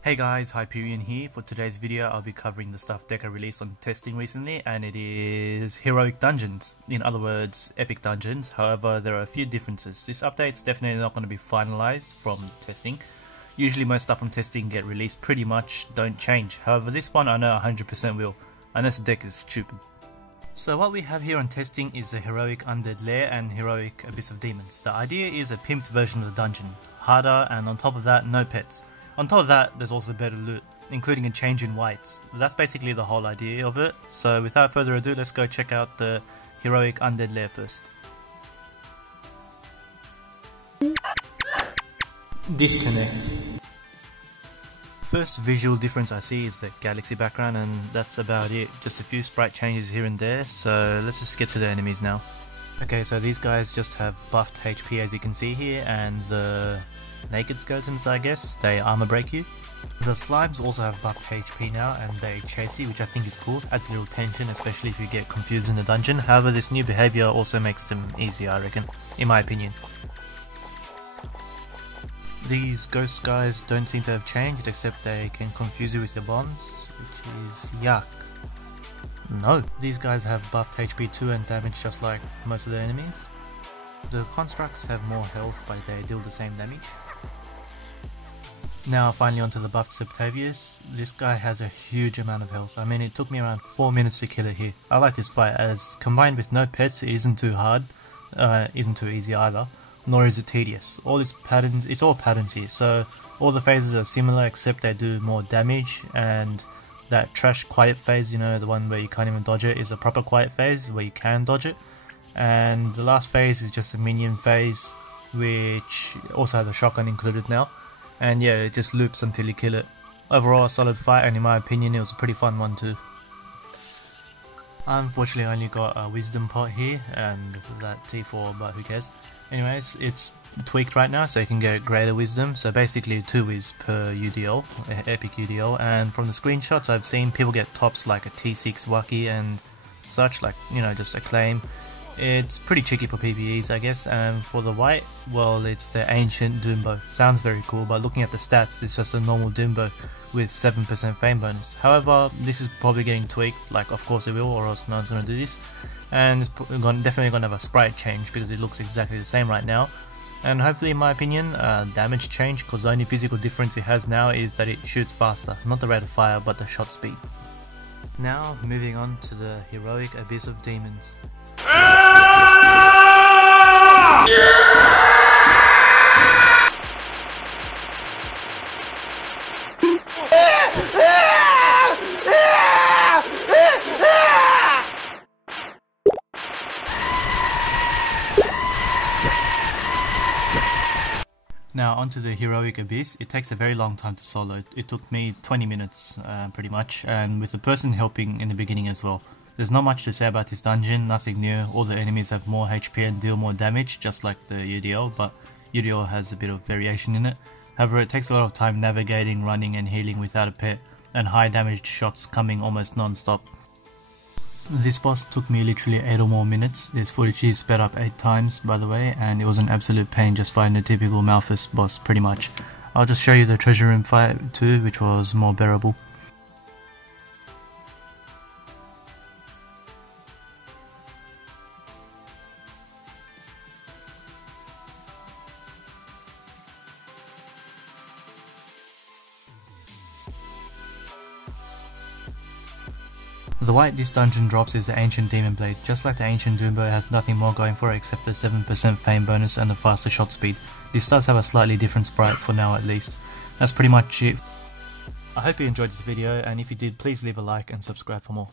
Hey guys, Hyeperion here. For today's video I'll be covering the stuff Deca released on testing recently, and it is heroic dungeons, in other words epic dungeons. However, there are a few differences. This update's definitely not going to be finalized from testing. Usually most stuff from testing get released pretty much don't change. However, this one I know 100% will, unless the deck is stupid. So what we have here on testing is the heroic Undead Lair and heroic Abyss of Demons. The idea is a pimped version of the dungeon, harder, and on top of that no pets. On top of that, there's also better loot, including a change in whites. That's basically the whole idea of it. So without further ado, let's go check out the heroic Undead Lair first. Disconnect. First visual difference I see is the galaxy background, and that's about it. Just a few sprite changes here and there, so let's just get to the enemies now. Okay, so these guys just have buffed HP as you can see here, and the naked skeletons, I guess, they armor break you. The slimes also have buffed HP now and they chase you, which I think is cool, adds a little tension, especially if you get confused in the dungeon. However, this new behavior also makes them easier, I reckon, in my opinion. These ghost guys don't seem to have changed, except they can confuse you with their bombs, which is yuck. No, these guys have buffed HP too and damage just like most of the enemies. The constructs have more health, but they deal the same damage. Now finally onto the buffed Septavius. This guy has a huge amount of health. I mean, it took me around 4 minutes to kill it here. I like this fight as combined with no pets, it isn't too hard, isn't too easy either, nor is it tedious. It's all patterns here, so all the phases are similar except they do more damage, and that trash quiet phase, you know, the one where you can't even dodge it, is a proper quiet phase where you can dodge it. And the last phase is just a minion phase, which also has a shotgun included now. And yeah, it just loops until you kill it. Overall a solid fight, and in my opinion it was a pretty fun one too. I unfortunately only got a wisdom pot here and that T4, but who cares. Anyways, it's tweaked right now so you can get greater wisdom, so basically 2 wiz per UDL, epic UDL, and from the screenshots I've seen people get tops like a T6 Wacky and such, like, you know, just acclaim. It's pretty tricky for PvEs, I guess, and for the white, well, it's the ancient Doombow. Sounds very cool, but looking at the stats, it's just a normal Doombow with 7% fame bonus. However, this is probably getting tweaked, like of course it will, or else no one's going to do this. And it's definitely going to have a sprite change because it looks exactly the same right now. And hopefully, in my opinion, damage change, because the only physical difference it has now is that it shoots faster. Not the rate of fire, but the shot speed. Now, moving on to the heroic Abyss of Demons. Now onto the heroic Abyss. It takes a very long time to solo. It took me 20 minutes pretty much, and with a person helping in the beginning as well. There's not much to say about this dungeon, nothing new. All the enemies have more HP and deal more damage, just like the UDL, but UDL has a bit of variation in it. However, it takes a lot of time navigating, running and healing without a pet, and high damaged shots coming almost non-stop. This boss took me literally 8 or more minutes. This footage is sped up 8 times, by the way, and it was an absolute pain just fighting a typical Malthus boss, pretty much. I'll just show you the treasure room fight too, which was more bearable. The white this dungeon drops is the Ancient Demon Blade. Just like the Ancient Doombow, it has nothing more going for it except the 7% fame bonus and the faster shot speed. This does have a slightly different sprite for now at least. That's pretty much it. I hope you enjoyed this video, and if you did, please leave a like and subscribe for more.